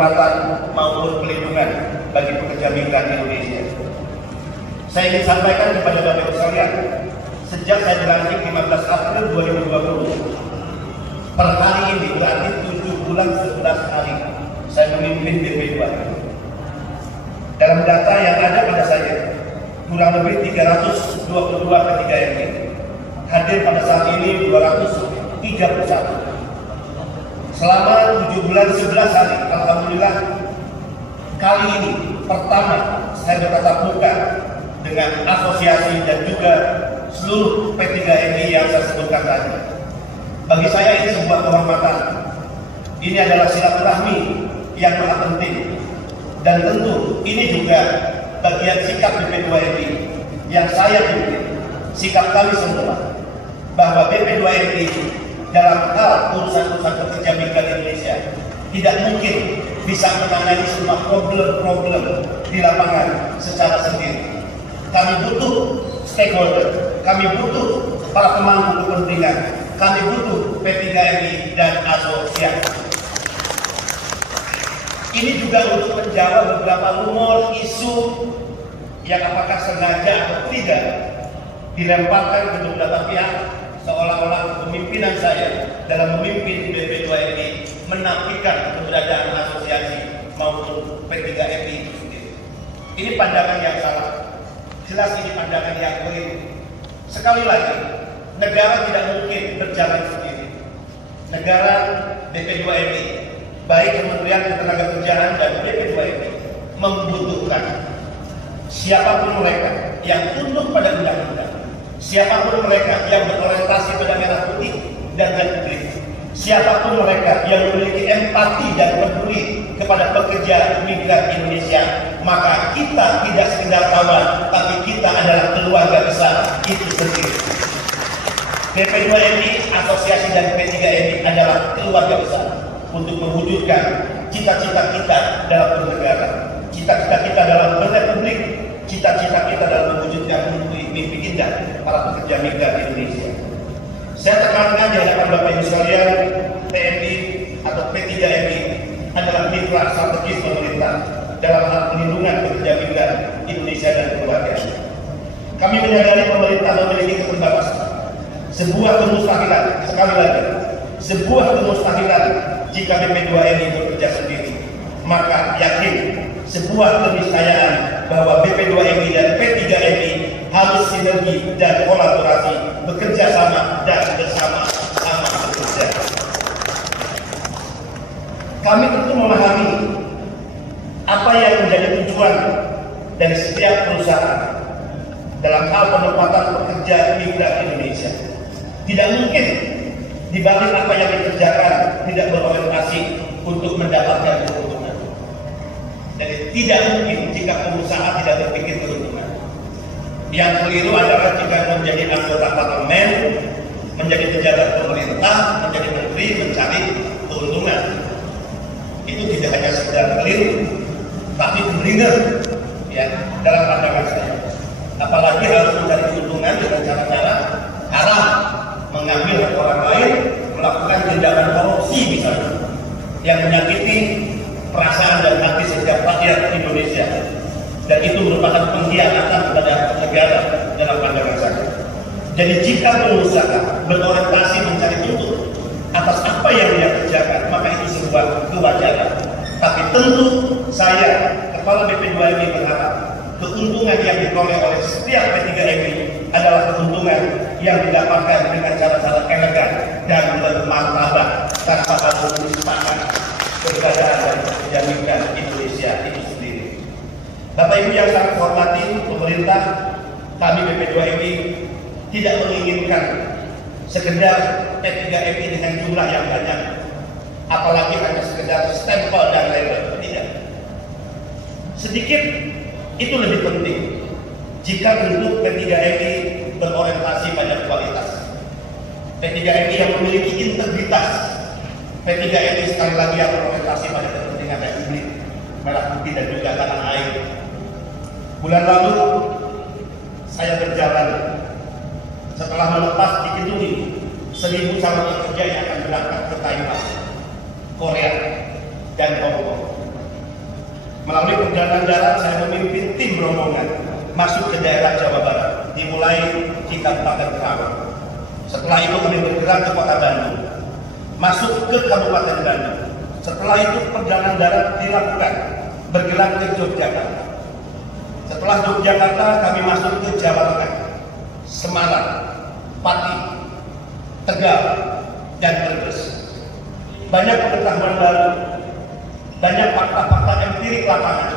penempatan maupun pelindungan bagi pekerja migran Indonesia. Saya ingin sampaikan kepada Bapak Ibu sekalian, sejak saya dilantik 15 April 2020, per hari ini berarti 7 bulan 11 hari saya memimpin BP2. Dalam data yang ada pada saya, kurang lebih 322 P3MI. Hadir pada saat ini 231. Selama 7 bulan 11 hari, alhamdulillah, kali ini pertama saya bertatap muka dengan asosiasi dan juga seluruh P3MI yang saya sebutkan tadi. Bagi saya ini sebuah kehormatan. Ini adalah silaturahmi yang sangat penting. Dan tentu ini juga bagian sikap BP2MI yang saya pimpin, sikap kami semua, bahwa BP2MI dalam hal urusan-urusan pekerja migran Indonesia tidak mungkin bisa menangani semua problem-problem di lapangan secara sendiri. Kami butuh stakeholder, kami butuh para pemangku kepentingan, kami butuh P3MI dan asosiasi. Ini juga untuk menjawab beberapa rumor, isu yang apakah sengaja atau tidak dilemparkan ke beberapa pihak, seolah-olah kepemimpinan saya dalam memimpin BP2MI menafikan keberadaan asosiasi maupun P3MI. Ini pandangan yang salah. Jelas ini pandangan yang keliru. Sekali lagi, negara tidak mungkin berjalan sendiri. Negara BP2MI, baik Kementerian Ketenagakerjaan dan BP2MI, membutuhkan siapapun mereka yang tunduk pada undang-undang, siapapun mereka yang berorientasi pada merah putih dan republik, siapapun mereka yang memiliki empati dan peduli kepada pekerja migran Indonesia, maka kita tidak sekedar kawan, tapi kita adalah keluarga besar itu sendiri. BP2MI, asosiasi dan P3MI adalah keluarga besar untuk mewujudkan cita-cita kita dalam bernegara, cita-cita kita dalam berrepublik, cita-cita kita dalam mewujudkan mimpi indah para pekerja migran Indonesia. Saya tekankan di hadapan Bapak Ibu sekalian, TNI atau P3MI adalah mitra strategis pemerintah dalam hal perlindungan pekerja migran Indonesia dan keluarga. Kami menyadari pemerintah memiliki keterbatasan. Sebuah kemustahilan, sekali lagi, sebuah kemustahilan jika BP2MI bekerja sendiri. Maka yakin sebuah keniscayaan bahwa BP2MI dan P3MI harus sinergi dan kolaborasi, bekerja sama dan bersama-sama bekerja. Kami tentu memahami apa yang menjadi tujuan dari setiap perusahaan dalam hal penempatan pekerja migran Indonesia. Tidak mungkin di balik apa yang dikerjakan tidak berorientasi untuk mendapatkan keuntungan. Jadi tidak mungkin jika pengusaha tidak berpikir keuntungan. Yang keliru adalah jika menjadi anggota parlemen, menjadi pejabat pemerintah, menjadi menteri mencari keuntungan. Itu tidak hanya sekedar keliru, tapi benar ya dalam pandangan saya. Apalagi harus mencari keuntungan dengan cara-cara haram, mengambil hak orang lain, melakukan tindakan korupsi misalnya, yang menyakiti perasaan dan hati setiap rakyat Indonesia, dan itu merupakan pengkhianatan kepada negara dalam pandangan saya. Jadi jika pengusaha berorientasi mencari untung atas apa yang dia kerjakan, maka itu sebuah kewajaran. Tapi tentu saya, Kepala BP2MI, berharap keuntungan yang diperoleh oleh setiap P3MI adalah keuntungan yang didapatkan dengan cara-cara elegan dan bermartabat tanpa harus menispakan keberadaan dan pekerja migran Indonesia itu sendiri. Bapak Ibu yang sangat hormati, pemerintah, kami BP2MI tidak menginginkan sekedar P3MI dengan jumlah yang banyak, apalagi hanya sekedar stempel dan label. Tidak. Sedikit itu lebih penting jika bentuk P3MI berorientasi pada kualitas. P3MI yang memiliki integritas, P3MI sekali lagi yang berorientasi pada kepentingan republik, merah putih dan juga tanah air. Bulan lalu saya berjalan setelah melepas di gedung ini 1.000 calon pekerja yang akan berangkat ke Taiwan, Korea, dan Hong Kong. Melalui perjalanan darat saya memimpin tim rombongan masuk ke daerah Jawa Barat, dimulai di Kabupaten Kerawang. Setelah itu kami bergerak ke Kota Bandung, masuk ke Kabupaten Bandung. Setelah itu perjalanan darat dilakukan, bergerak ke Yogyakarta. Setelah Yogyakarta kami masuk ke Jawa Tengah, Semarang, Pati, Tegal, dan Brebes. Banyak pengetahuan baru, banyak fakta-fakta empirik lapangan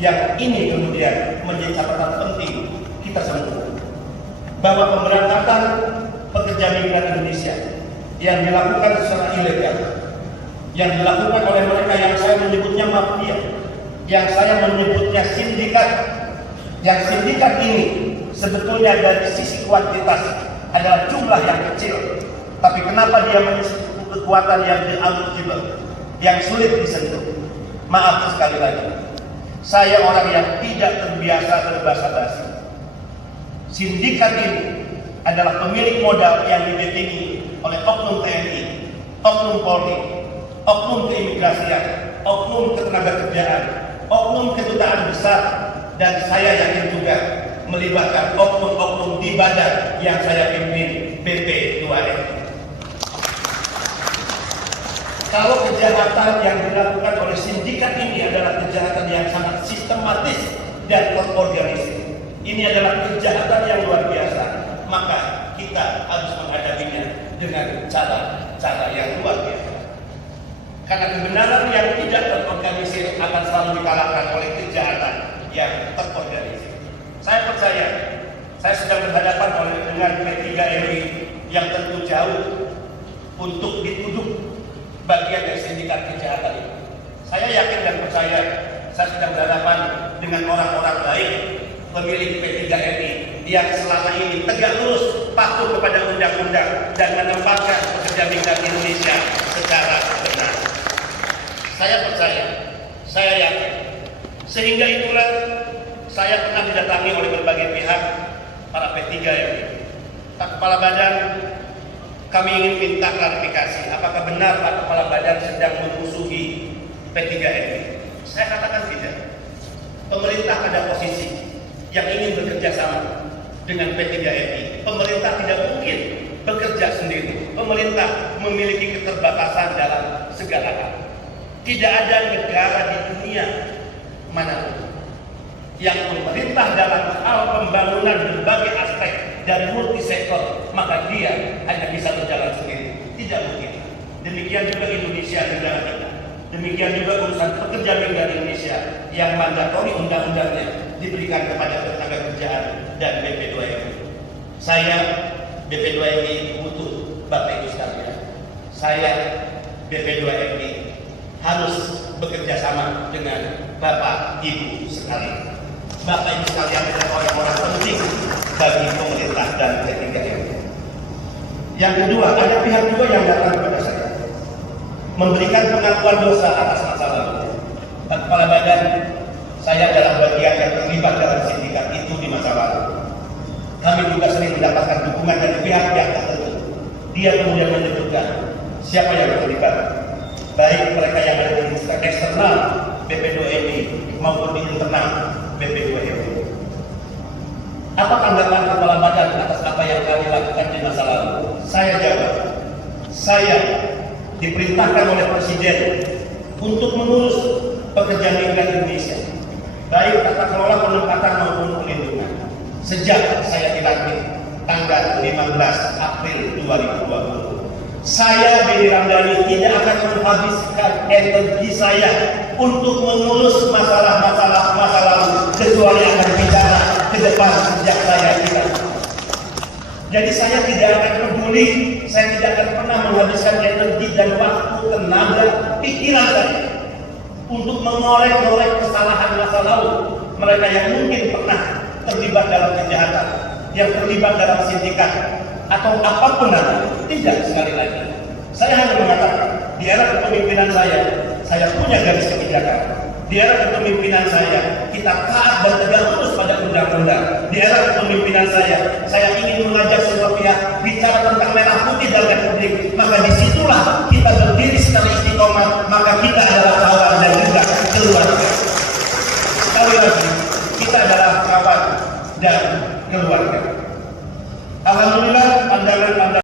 yang ini kemudian menjadi catatan penting kita semua, bahwa pemberangkatan pekerja migran Indonesia yang dilakukan secara ilegal, yang dilakukan oleh mereka yang saya menyebutnya mafia, yang saya menyebutnya sindikat, yang sindikat ini sebetulnya dari sisi kuantitas adalah jumlah yang kecil, tapi kenapa dia memiliki kekuatan yang unreachable, yang sulit disentuh? Maaf sekali lagi, saya orang yang tidak terbiasa berbahasa basi. Sindikat ini adalah pemilik modal yang dibackingi oleh oknum TNI, oknum Polri, oknum keimigrasian, oknum ketenagakerjaan, oknum kedutaan besar, dan saya yakin juga melibatkan oknum-oknum di badan yang saya pimpin, BP2MI. Kalau kejahatan yang dilakukan oleh sindikat ini adalah kejahatan yang sangat sistematis dan terorganisir, ini adalah kejahatan yang luar biasa, maka kita harus menghadapinya dengan cara-cara yang luar biasa. Karena kebenaran yang tidak terorganisir akan selalu dikalahkan oleh kejahatan yang terorganisir. Saya percaya, saya sedang berhadapan dengan P3MI yang tentu jauh untuk dituduh bagian dari sindikat kejahatan itu. Saya yakin dan percaya saya sedang berhadapan dengan orang-orang baik, pemilik P3MI yang selama ini tegak lurus, patuh kepada undang-undang dan menempatkan pekerja migran Indonesia secara benar. Saya percaya, saya yakin. Sehingga itulah saya pernah didatangi oleh berbagai pihak, para P3MI, Pak Kepala Badan. Kami ingin minta klarifikasi, apakah benar Pak Kepala Badan sedang memusuhi P3MI? Saya katakan tidak. Pemerintah ada posisi yang ingin bekerja sama dengan P3MI. Pemerintah tidak mungkin bekerja sendiri. Pemerintah memiliki keterbatasan dalam segala hal. Tidak ada negara di dunia manapun yang pemerintah dalam hal pembangunan berbagai aspek dan multisektor, maka dia hanya bisa berjalan sendiri. Tidak mungkin. Demikian juga Indonesia, negara kita. Demikian juga urusan pekerja migran Indonesia yang mandatori undang-undangnya diberikan kepada ketenagakerjaan dan BP2MI. Saya BP2MI butuh Bapak Ibu sekalian. Saya BP2MI harus bekerja sama dengan Bapak Ibu sekalian. Bapak Ibu sekalian adalah orang-orang penting bagi pemerintah dan P3MI. Yang kedua, ada pihak juga yang datang kepada saya memberikan pengakuan dosa atas masa lalu. Pak Kepala Badan, saya adalah bagian yang terlibat dalam sindikat itu di masa lalu. Kami juga sering mendapatkan dukungan dari pihak-pihak tertentu. Dia kemudian menyebutkan siapa yang terlibat, baik mereka yang ada di eksternal BP2MI maupun di internal BP2MI. Apa tanggapan Kepala Badan atas apa yang kami lakukan di masa lalu? Saya jawab, saya diperintahkan oleh Presiden untuk mengurus pekerja migran Indonesia, baik tata kelola penempatan maupun perlindungan. Sejak saya dilantik tanggal 15 April 2020. Saya Benny Ramdhani tidak akan menghabiskan energi saya untuk mengurus masalah-masalah masa lalu, kecuali akan bicara ke depan sejak saya tidak. Jadi saya tidak akan peduli, saya tidak akan pernah menghabiskan energi dan waktu, tenaga, pikiran saya untuk mengorek-ngorek kesalahan masa lalu mereka yang mungkin pernah terlibat dalam kejahatan, yang terlibat dalam sindikat atau apapun nanti. Tidak, sekali lagi saya hanya mengatakan di era kepemimpinan saya punya garis kebijakan. Di era kepemimpinan saya, kita taat dan tegak lurus pada undang-undang. Di era kepemimpinan saya ingin mengajak semua pihak bicara tentang merah putih dalam republik. Maka disitulah kita berdiri secara istiqomah. Maka kita adalah kawan dan juga keluarga. dan keluarga. Alhamdulillah, anggaran